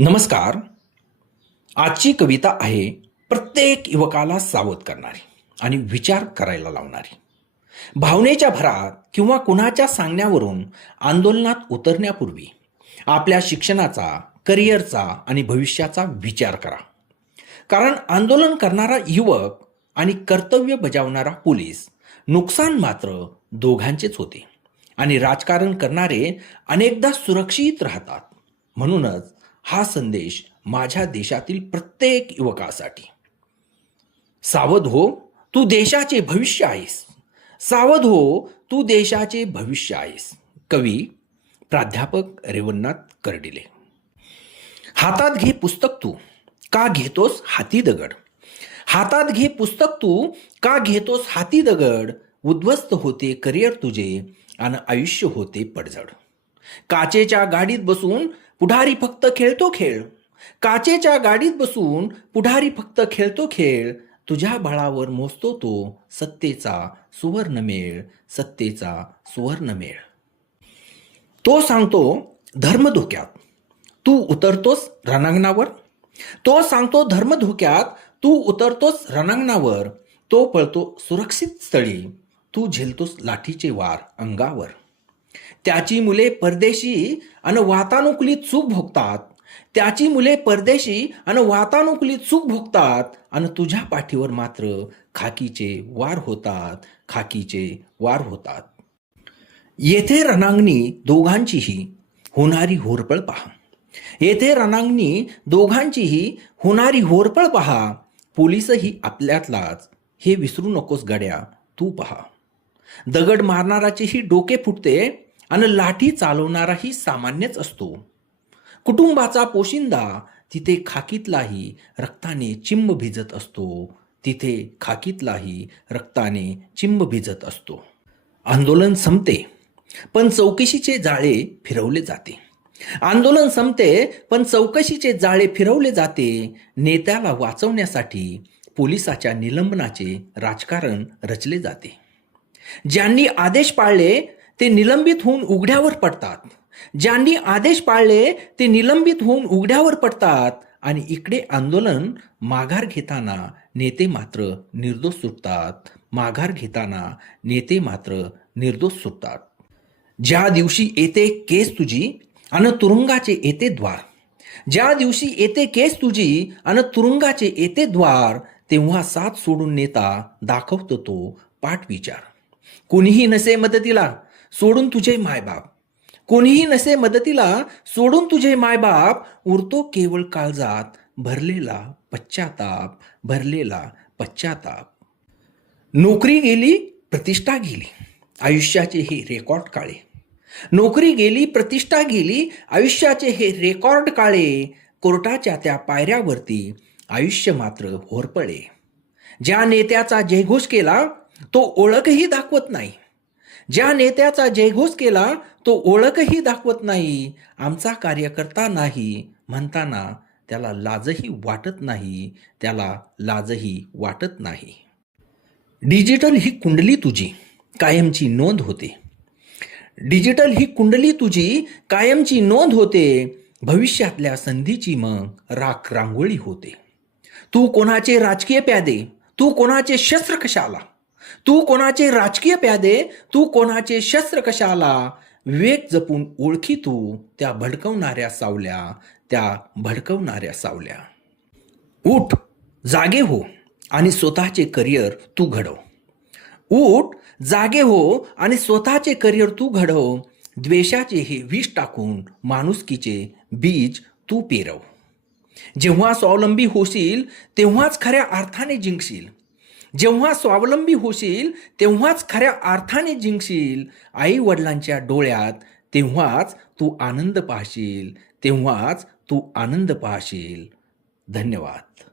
नमस्कार. आजची कविता आहे प्रत्येक युवकाला सावध करणारी आणि विचार करायला लावणारी. भावनेच्या भरात किंवा कुणाच्या सांगण्यावरून आंदोलनात उतरण्यापूर्वी आपल्या शिक्षणाचा, करिअरचा आणि भविष्याचा विचार करा. कारण आंदोलन करणारा युवक आणि कर्तव्य बजावणारा पोलीस नुकसान मात्र दोघांचेच होते आणि राजकारण करणारे अनेकदा सुरक्षित राहतात. म्हणूनच हा संदेश माझ्या देशातील प्रत्येक युवकासाठी. सावध हो, तू देशाचे भविष्य आहेस. सावध हो, तू देशाचे भविष्य आहेस. कवी प्राध्यापक रेवणनाथ कर्डिले. हातात घे पुस्तक तू, का घेतोस हाती दगड. हातात घे पुस्तक तू, का घेतोस हाती दगड. उद्ध्वस्त होते करिअर तुझे आणि आयुष्य होते पडझड. काचेच्या गाडीत बसून पुढारी फक्त खेळतो खेळ. काचेच्या गाडीत बसून पुढारी फक्त खेळतो खेळ. तुझ्या बळावर मोजतो तो सत्तेचा सुवर्णमेळ, सत्तेचा सुवर्णमेळ. तो सांगतो धर्म धोक्यात, तू उतरतोस रणांगणावर. तो सांगतो धर्म धोक्यात, तू उतरतोस रणांगणावर. तो पळतो सुरक्षित स्थळी, तू झेलतोस लाठीचे वार अंगावर. त्याची मुले परदेशी आणि वातानुकूलित सुख भोगतात. त्याची मुले परदेशी आणि वातानुकूलित सुख भोगतात आणि तुझ्या पाठीवर मात्र खाकीचे वार होतात, खाकीचे वार होतात. येथे रणांगणी दोघांचीही होणारी होरपळ पहा. येथे रणांगणी दोघांचीही होणारी होरपळ पहा. पोलीसही आपल्यातलाच, हे विसरू नकोस गड्या तू पहा. दगड मारणाराचेही डोके फुटते आणि लाठी चालवणाराही सामान्यच असतो. कुटुंबाचा पोशिंदा तिथे खाकीतलाही रक्ताने चिंब भिजत असतो. तिथे खाकीतलाही रक्ताने चिंब भिजत असतो. आंदोलन संपते पण चौकशीचे जाळे फिरवले जाते. आंदोलन संपते पण चौकशीचे जाळे फिरवले जाते. नेत्याला वाचवण्यासाठी पोलिसाच्या निलंबनाचे राजकारण रचले जाते. ज्यांनी आदेश पाळले ते निलंबित होऊन उघड्यावर पडतात. ज्यांनी आदेश पाळले ते निलंबित होऊन उघड्यावर पडतात. आणि इकडे आंदोलन माघार घेताना नेते मात्र निर्दोष सुटतात. माघार घेताना नेते मात्र निर्दोष सुटतात. ज्या दिवशी येते केस तुझी आणि तुरुंगाचे येते द्वार. ज्या दिवशी येते केस तुझी आणि तुरुंगाचे येते द्वार, तेव्हा साथ सोडून नेता दाखवतो तो पाठ विचार. कोणीही नसे मदतीला सोडून तुझे मायबाप. कोणीही नसे मदतीला सोडून तुझे मायबाप. उरतो केवळ काळजात भरलेला पश्चाताप, भरलेला पश्चाताप. नोकरी गेली, प्रतिष्ठा गेली, आयुष्याचे हे रेकॉर्ड काळे. नोकरी गेली, प्रतिष्ठा गेली, आयुष्याचे हे रेकॉर्ड काळे. कोर्टाच्या त्या पायऱ्यावरती आयुष्य मात्र होरपळे. ज्या नेत्याचा जयघोष केला तो ओळखही दाखवत नाही. ज्या नेत्याचा जयघोष केला तो ओळखही दाखवत नाही. आमचा कार्यकर्ता नाही म्हणताना त्याला लाजही वाटत नाही. त्याला लाजही वाटत नाही. डिजिटल ही कुंडली तुझी कायमची नोंद होते. डिजिटल ही कुंडली तुझी कायमची नोंद होते. भविष्यातल्या संधीची मग राख रांगोळी होते. तू कोणाचे राजकीय प्यादे, तू कोणाचे शस्त्र कशाला. तू कोणाचे राजकीय प्यादे, तू कोणाचे शस्त्र कशाला. विवेक जपून ओळखी तू त्या भडकवणाऱ्या सावल्या, त्या भडकवणाऱ्या सावल्या. उठ, जागे हो आणि स्वतःचे करिअर तू घडव. उठ, जागे हो आणि स्वतःचे करिअर तू घडव. द्वेषाचे हे विष टाकून माणुसकीचे बीज तू पेरव. जेव्हा स्वावलंबी होशील तेव्हाच खऱ्या अर्थाने जिंकशील. जेव्हा स्वावलंबी होशील तेव्हाच खऱ्या अर्थाने जिंकशील. आई वडिलांच्या डोळ्यात तेव्हाच तू आनंद पाहशील. तेव्हाच तू आनंद पाहशील. धन्यवाद.